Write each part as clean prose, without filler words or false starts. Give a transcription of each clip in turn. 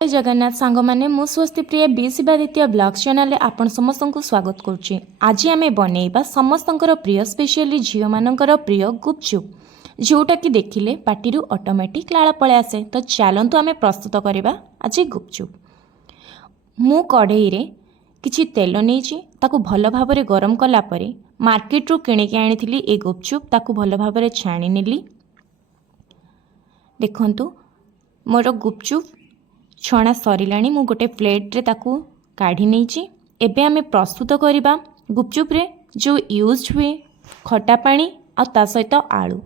जय जगन्नाथ सांग मैंने मु स्वस्ति प्रिय बी शिवादित्य ब्लॉग चैनल आपण समस्त को स्वागत करुच्ची। आज आम बनइबा समस्त प्रिय स्पेशली झील मानकर प्रिय गुपचुप जोटा कि देखिले पार्टी ऑटोमेटिक लाल पळे आसे। तो चलतु आम प्रस्तुत करवा आज गुपचुप। मु कढ़ई रे किछि तेल नहीं ताकू भल भाव गरम कला परे मार्केट रू किणिकी आनी ए गुपचुप ताकू भल भाव छाणी नेली। देखंतु मोर गुपचुप छणा सरिलाणी मु गोटे प्लेट रे ताकू काढ़ी नहीं। एबे आमे प्रस्तुत करवा गुपचुप रे जो यूज हुए खटा पानी आ ता सहित आलू।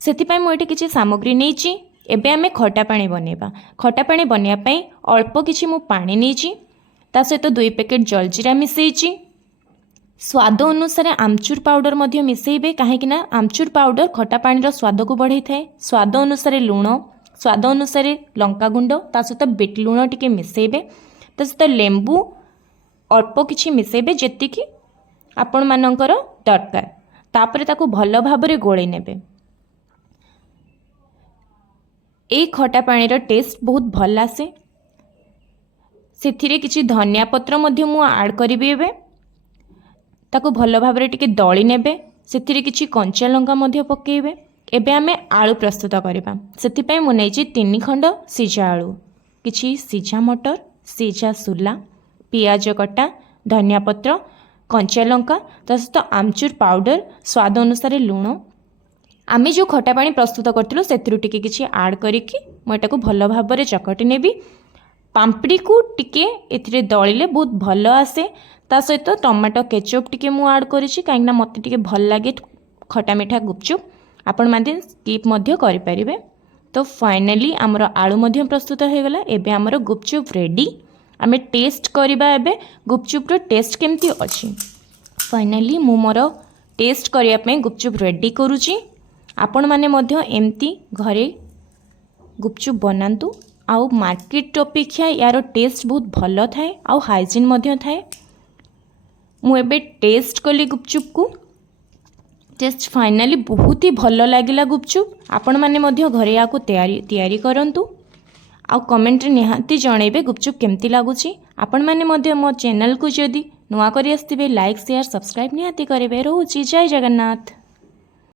सेतिपाई मु एठी किछि सामग्री नहीं। एबे आमे खटा पानी बनेबा। खटा पानी बनिया पई अल्प किछि मु पानी नहीं ता सहित 2 पैकेट जलजीरा मिसेइछि। स्वाद अनुसार आमचूर पाउडर मध्य मिसेइबे काहेकि ना आमचूर पाउडर खटा पानी रो स्वाद को बढ़ाई थाए। स्वाद अनुसार लूण, स्वाद अनुसार लंका गुंड ता सहित बीट लूण टिके मिसेइबे। ता सहित लेंबू अल्प किछि मिसेइबे जेतिकी आपण मानकर दरकार। तापरे ताकू भल भाबरे गोळै नेबे। ए खटा पानी रो टेस्ट बहुत भल आसे। सेथिरे किछि धनिया पत्र मध्य मु ऐड करिबे। एबे ताकू भल भाबरे टिके दळी नेबे। सेथिरे किछि कंचा लंका मध्य पकेइबे। एबे आमे आलू प्रस्तुत करबा। सेतिपई मु नेछि 3 खंड सिझा आलू, किछि सिझा मटर, सिझा सुला, पियाज कटा, धनिया पत्र, कंचा लंका तसत आमचूर पाउडर, स्वाद अनुसार लूण। आमे जो खटा पानी प्रस्तुत करथिलु सेतिरु टिके किछि ऐड करिकि मु एटाकू भल भाबरे चकटी नेबी। पाम्पड़ी को टिके एथिरे दळिले बहुत भल आसे। ता सहित टमाटो केचप टिके मु ऐड करिछि काहेकि ना मते टिके भल लागे खटा मीठा गुपचुप। आपण माने स्किप मध्य करि परिबे। तो फाइनली हमर आलू मध्य प्रस्तुत हो गला। एबे हमर गुपचुप रेडी। आमे टेस्ट करबा एबे गुपचुप रो टेस्ट केमती अछि। फाइनली मु मोर टेस्ट करिया पे गुपचुप रेडी करूची। आपण माने मध्य एमती घरे गुपचुप बनांतु। आउ मार्केट अपेक्षा यार टेस्ट बहुत भल थाए आउ हाइजीन मध्य थाए। मु एबे टेस्ट कली गुपचुप को। टेस्ट फाइनली बहुत ही भल लागिला गुपचुप। आपण माने मध्य घरे याको तैयारी करंतु। आउ कमेंट रे निहाती जणैबे गुपचुप केमती लागुची। आपण माने मध्य मो चैनल को जदी नुआ करी आस्तिबे लाइक शेयर सब्सक्राइब निहाती करेबे। रहूची जय जगन्नाथ।